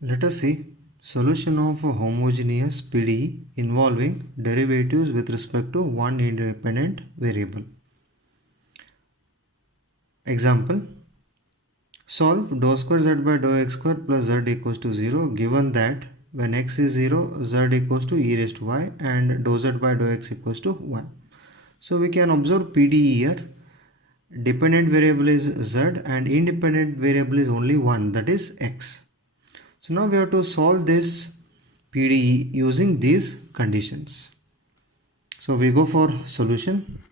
Let us see solution of a homogeneous PDE involving derivatives with respect to one independent variable. Example: solve dou square z by dou x square plus z equals to 0 given that when x is 0, z equals to e raised to y and dou z by dou x equals to 1. So we can observe PDE here. Dependent variable is z and independent variable is only one, that is x. So now we have to solve this PDE using these conditions. So we go for solution.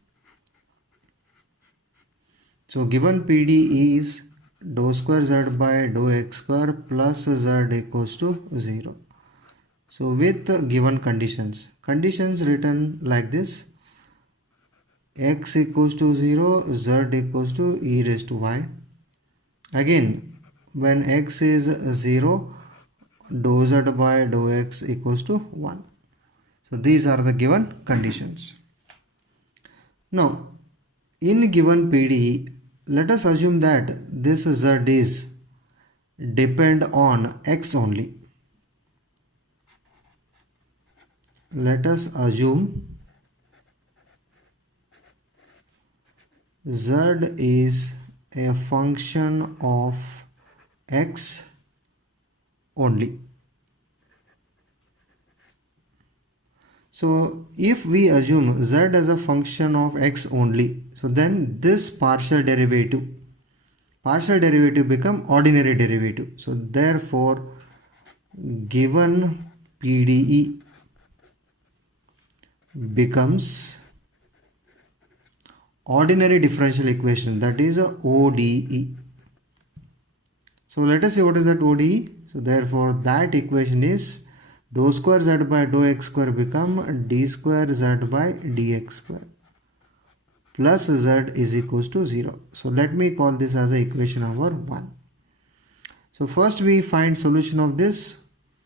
So given PDE is dou square z by dou x square plus z equals to 0. So with given conditions written like this: x equals to 0, z equals to e raised to y. Again, when x is 0, dou z by dou x equals to 1. So these are the given conditions. Now, in given PDE, let us assume that this z is depend on x only. Let us assume z is a function of x only. So if we assume z as a function of x only, so then this partial derivative become ordinary derivative. So therefore given PDE becomes ordinary differential equation, that is a ODE. So let us see what is that ODE. So therefore that equation is dou square z by dou x square become d square z by dx square plus z is equals to 0. So let me call this as a equation number 1. So first we find solution of this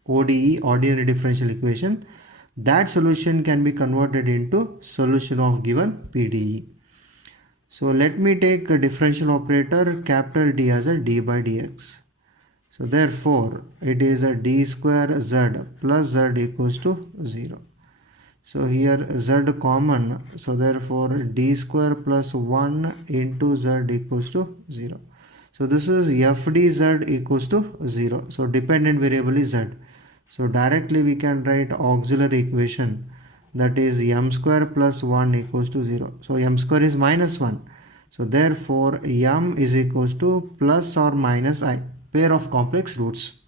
ODE, ordinary differential equation. That solution can be converted into solution of given PDE. So let me take a differential operator capital D as a d by dx. So therefore it is a d square z plus z equals to 0. So here z common, so therefore d square plus 1 into z equals to 0. So this is fdz equals to 0. So dependent variable is z. So directly we can write auxiliary equation, that is m square plus 1 equals to 0. So m square is minus 1. So therefore m is equals to plus or minus I, pair of complex roots.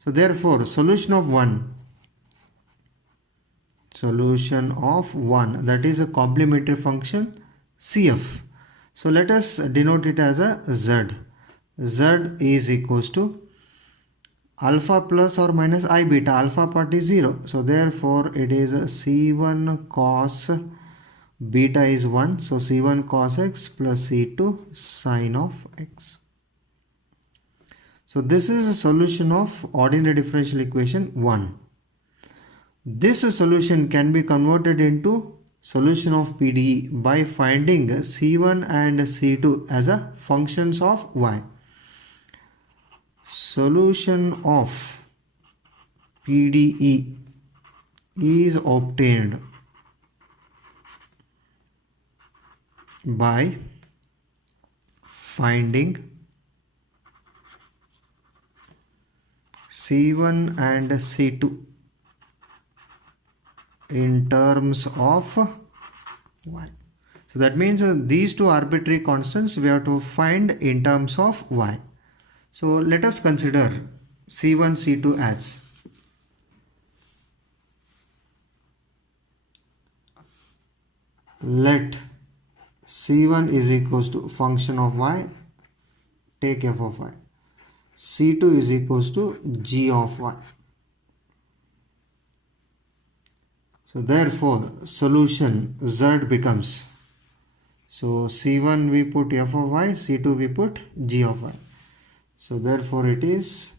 So therefore solution of 1, that is a complementary function CF. So let us denote it as a z. Z is equals to alpha plus or minus I beta. Alpha part is 0. So therefore it is C1 cos beta is 1. So C1 cos x plus C2 sin of x. So this is a solution of ordinary differential equation 1. This solution can be converted into solution of PDE by finding C1 and C2 as a functions of y. Solution of PDE is obtained by finding C1 and C2 in terms of y. So that means these two arbitrary constants we have to find in terms of y. So let us consider C1, C2 as let C1 is equals to function of y, take f of y. C2 is equals to g of y. So therefore solution z becomes, so C1 we put f of y, C2 we put g of y. So therefore it is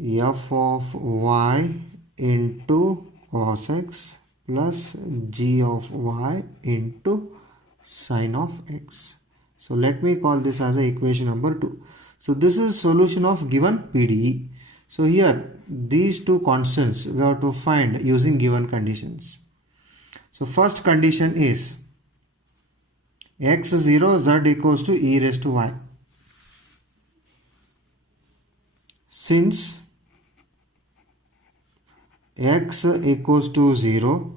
f of y into cos x plus g of y into sin of x. So let me call this as a equation number 2. So this is solution of given PDE. So here these two constants we have to find using given conditions. So first condition is x0 z equals to e raised to y. Since x equals to 0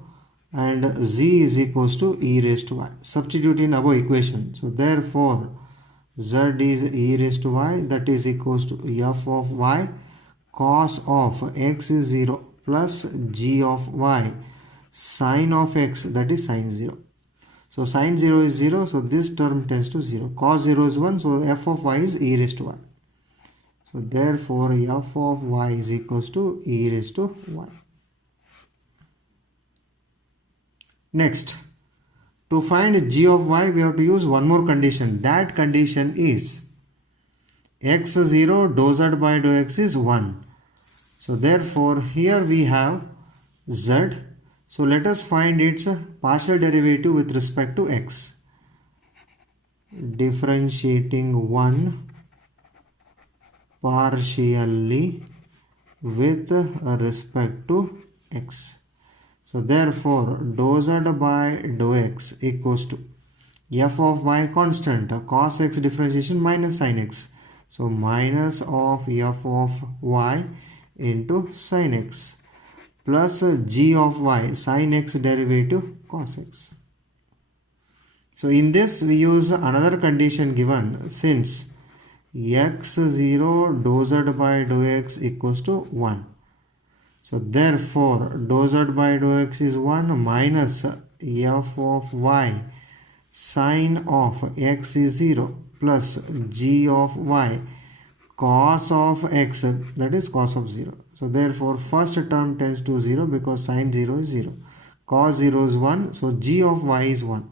and z is equals to e raised to y, substitute in above equation. So therefore z is e raised to y, that is equals to f of y cos of x is 0 plus g of y sin of x, that is sin 0. So sin 0 is 0, so this term tends to 0. Cos 0 is 1, so f of y is e raised to y. So therefore f of y is equals to e raised to y. Next, to find g of y we have to use one more condition. That condition is x0 dou z by dou x is 1. So therefore here we have z. So let us find its partial derivative with respect to x. Differentiating 1 partially with respect to x. So therefore dou z by dou x equals to f of y constant, cos x differentiation minus sin x. So minus of f of y into sin x plus g of y sin x derivative cos x. So in this we use another condition given, since x0 dou z by dou x equals to 1. So therefore dou z by dou x is 1 minus f of y sin of x is 0 plus g of y cos of x, that is cos of 0. So therefore first term tends to 0 because sin 0 is 0. Cos 0 is 1, so g of y is 1.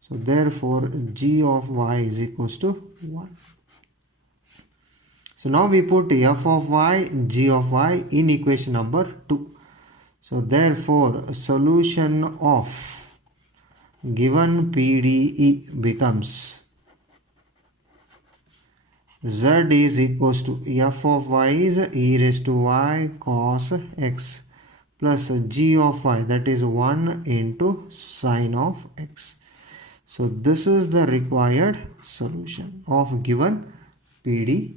So therefore g of y is equals to 1. So now we put f of y, g of y in equation number 2. So therefore solution of given PDE becomes z is equals to f of y is e raised to y cos x plus g of y, that is 1 into sin of x. So this is the required solution of given PDE.